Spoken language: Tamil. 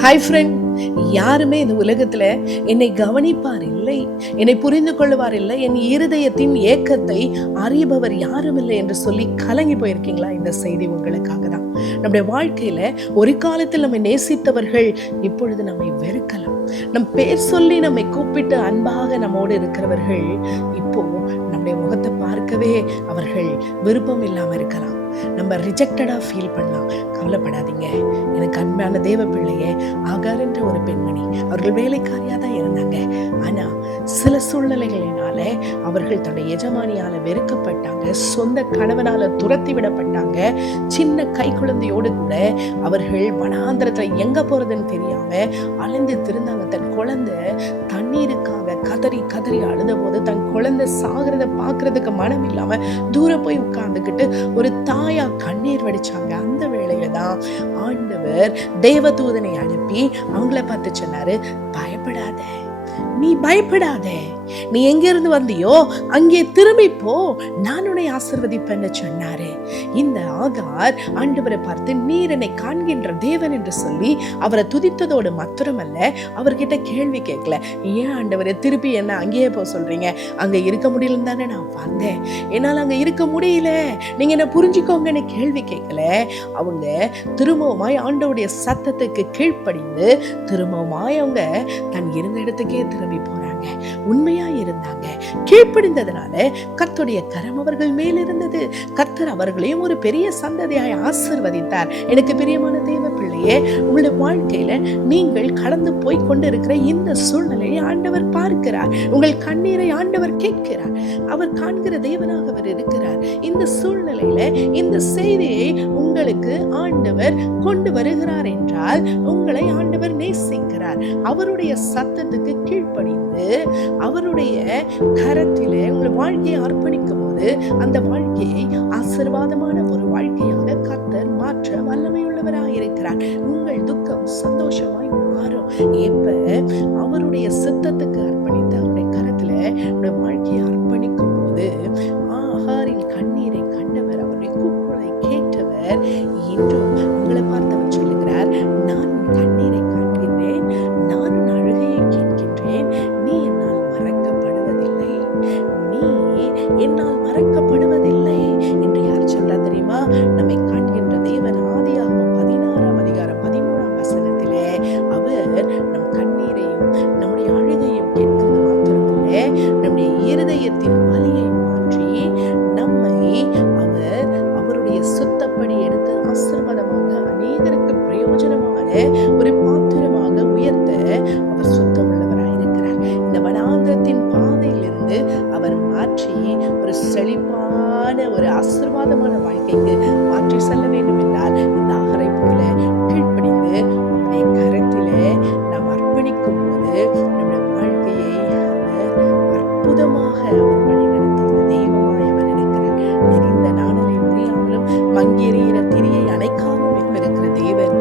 Hi friend. யாருமே இந்த உலகத்துல என்னை கவனிப்பார் இல்லை, என்னை புரிந்து கொள்வார் இல்லை, என் இருதயத்தின் ஏக்கத்தை அறிபவர் யாரும் இல்லை என்று சொல்லி கலங்கி போயிருக்கீங்களா? இந்த செய்தி உங்களுக்காக தான். நம்முடைய வாழ்க்கையில ஒரு காலத்தில் நம்மை நேசித்தவர்கள் இப்பொழுது நம்மை வெறுக்கலாம். நம் பேர் சொல்லி நம்மை கூப்பிட்டு அன்பாக நம்மோடு இருக்கிறவர்கள் இப்போ நம்முடைய முகத்தை பார்க்கவே அவர்கள் விருப்பம் இல்லாம இருக்கலாம். நம்ம ரிஜெக்டடா ஃபீல் பண்ணலாம். கவலைப்படாதீங்க. எனக்கு அன்பான தேவ பிள்ளையே, ஆகார் என்ற ஒரு பெண்மணி, அவர்கள் வேலைக்காரியா தான் இருந்தாங்க. ஆனா சில சூழ்நிலைகளினால அவர்கள் தன்னுடைய எஜமானியால வெறுக்கப்பட்டாங்க, சொந்த கணவனால துரத்தி விடப்பட்டாங்க. சின்ன கை குழந்தையோடு கூட அவர்கள் வனாந்திரத்துல எங்க போறதுன்னு தெரியாம அலைந்து திருந்தாங்க. தன் குழந்தை தண்ணீருக்காக கதறி கதறி அழுத போது தன் குழந்தை சாகிறத பாக்குறதுக்கு மனம் இல்லாம தூரம் போய் உட்கார்ந்துக்கிட்டு ஒரு தாயா கண்ணீர் வடிச்சாங்க. அந்த வேளையில தான் ஆண்டவர் தேவதூதனை அனுப்பி அவங்கள பார்த்து சொன்னாரு, பயப்படாத, நீ பயப்படாத, நீ எங்க இருந்து வந்தியோ அங்கே திரும்பி போ, நான் உன்னை ஆசீர்வதிப்பேன்னு சொன்னாரு. இந்த ஆகார் ஆண்டவரை பார்த்து நீர் என்னை காண்கின்ற தேவன் என்று சொல்லி அவரை துதித்ததோடு மாத்திரமல்ல, அவர்கிட்ட கேள்வி கேட்கல. ஏன் ஆண்டவரை திருப்பி என்ன அங்கேயே போக சொல்றீங்க? அங்க இருக்க முடியலன்னு தானே நான் வந்தேன், என்னால் அங்க இருக்க முடியல, நீங்க என்ன புரிஞ்சுக்கோங்கன்னு கேள்வி கேட்கல. அவங்க திரும்பவுமாய் ஆண்டவருடைய சத்தத்துக்கு கீழ்ப்படிந்து திரும்பவுமாய் அவங்க தன் இருந்த இடத்துக்கே திரும்பி போறாங்க. உண்மையா இருந்தாங்க. கீழ்ப்படிந்ததனால கர்த்தருடைய கரம் அவர்கள் மேல் இருந்தது. கர்த்தர் அவர்களையும் ஒரு பெரிய சந்ததியாய் ஆசீர்வதித்தார். எனக்கு பிரியமான தேவ பிள்ளையே, உங்களுடைய வாழ்க்கையில நீங்கள் கடந்து போய் கொண்டிருக்கிற இந்த சூழ்நிலையை ஆண்டவர் பார்க்கிறார். உங்கள் கண்ணீரை ஆண்டவர் கேட்கிறார். அவர் காண்கிற தேவனாக அவர் இருக்கிறார். இந்த சூழ்நிலையில இந்த செய்தியை உங்களுக்கு ஆண்டவர் கொண்டு வருகிறார் என்றால் உங்களை ஆண்டவர் நேசிக்கிறார். அவருடைய சத்தத்துக்கு கீழ்ப்படிந்து அவருடைய கரத்திலே உங்கள் வாழ்க்கையை அர்ப்பணிக்கும் போது அந்த வாழ்க்கையை ஆசீர்வாதமான ஒரு வாழ்க்கையாக கர்த்தர் மாற்ற வல்லமையுள்ளவராக இருக்கிறார். உங்கள் துக்கம் சந்தோஷமாய் மாறும். எப்ப அவருடைய சித்தத்துக்கு அர்ப்பணித்து அவருடைய கரத்துல உங்களுடைய வாழ்க்கையை அர்ப்பணிக்கும் போது ஆகாரின் கண்ணீரை கண்டவர், அவருடைய கூக்குரலை கேட்டவர், இன்றும் உங்களை பார்த்தவர் சொல்லுகிறார், நான் கண்ணீரை காண்கின்றேன், நான் அழுகையை கேட்கின்றேன், நீ என்னால் மறக்கப்படுவதில்லை, நீ என்னால் மறக்கப்படுவதில்லை என்று யார் சொல்றா தெரியுமா? நம்மை காண்கின்ற தேவன். ஆதியாகமம் 16ஆம் அதிகாரம் 13ஆம் வசனத்திலே அவர் நம் கண்ணீரையும் நம்முடைய அழுகையும் கேட்கிறது மாத்திரமல்ல, நம்முடைய இருதயத்தின் வலியை மாற்றி நம்மை அவர் அவருடைய சுத்தப்படி எடுத்து ஆசீர்வாதமாக அநேகருக்கு பிரயோஜனமான ஒரு பாத்திரமாக உயர்த்த அவர் சுத்தம் உள்ளவராயிருக்கிறார். இந்த வனாந்திரத்தின் பாதையிலிருந்து அவர் மாற்றி ஒரு செழிப்பான ஒரு ஆசீர்வாதமான வாழ்க்கைக்கு மாற்றி செல்ல வேண்டும் என்றால் இந்த ஆகரை போல கீழ்ப்படிந்து அவருடைய கரத்திலே நாம் அர்ப்பணிக்கும் போது நம்முடைய வாழ்க்கையை அவர் அற்புதமாக அவர் வழிநடத்துகிற தெய்வமாய் அவர் இருக்கிறார். எரிந்த நாணலை புரியாமலும் மங்கேறிய திரியை அணைக்காமலும் இருக்கிற தேவன்